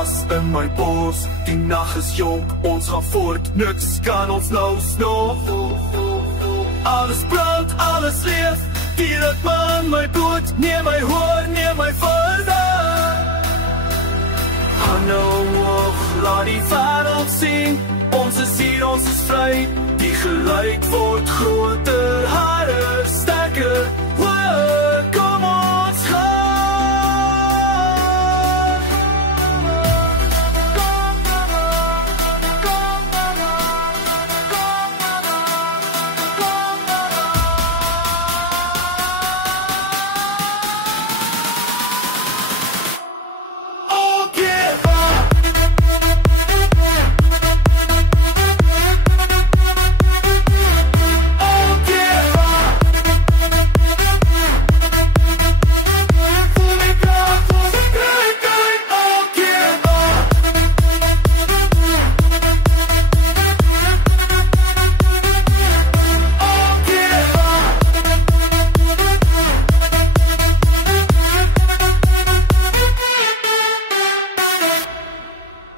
glas in my bors. Die nag is jonk, ons gaan voort, niks kan ons nou stop. Alles brand, alles leef, die ritme in my bloed, neem my hoor, neem my verder. Hande omhoog, laat die wêreld sien, ons is hier, ons is vry, die geluid word groter, harder, sterker, wow, kom ons gaan.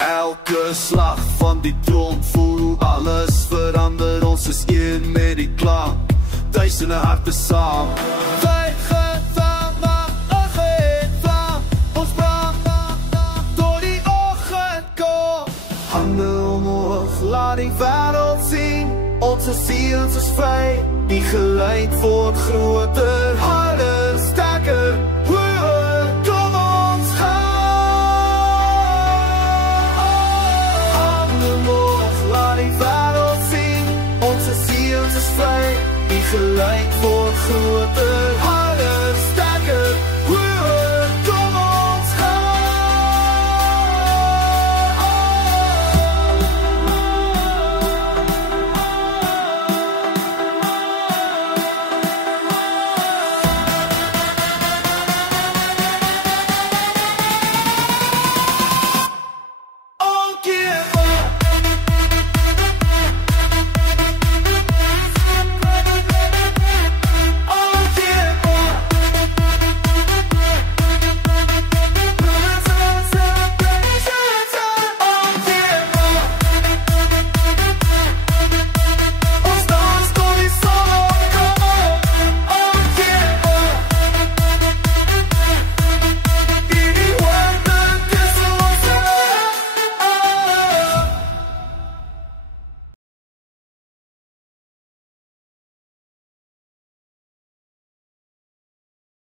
Elke slag van die droom voel alles verander, ons is een met die klank, duisende harte saam. Wij gevaar maar een vlam, ons brand door die oggend kom. Hande omhoog, laat die wêreld sien, ons is hier, ons is vry, die geluid word groter.